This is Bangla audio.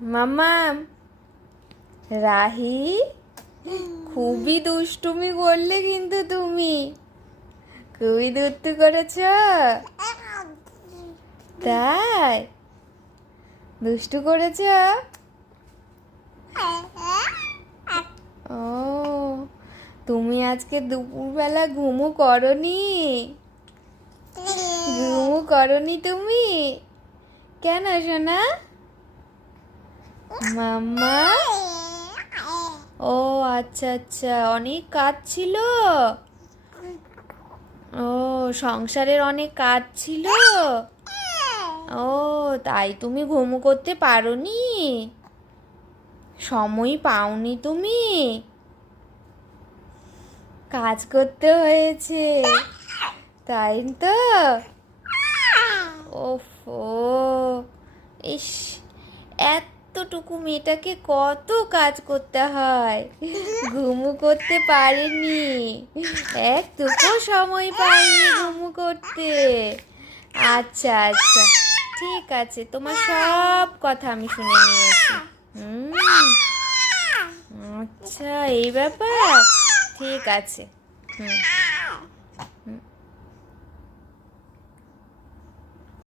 মাম্মাম রাহি, খুবই দুষ্টুমি করলে কিন্তু তুমি। খুবই দুষ্টু করেছ? তাই? দুষ্টু করেছ? ও, তুমি আজকে দুপুরবেলা ঘুমু করনি? ঘুমু করনি তুমি? কেন সোনা? মাম্মা? ও আচ্ছা আচ্ছা। অনেক কাজ ছিল? ও, সংসারের অনেক কাজ ছিল? ও, তাই তুমি ঘুমু করতে পারোনি? সময় পাওনি তুমি? কাজ করতে হয়েছে। তাই তো? ওফো ইস এতটুকু মেয়েটাকে কত কাজ করতে হয়? ঘুমু করতে পারেনি। একটুকু সময় পাইনি ঘুমু করতে। আচ্ছা আচ্ছা। ঠিক আছে, তোমার সব কথা আমি শুনে নিয়েছি। হুম। আচ্ছা এই ব্যাপার? ঠিক আছে। হুম।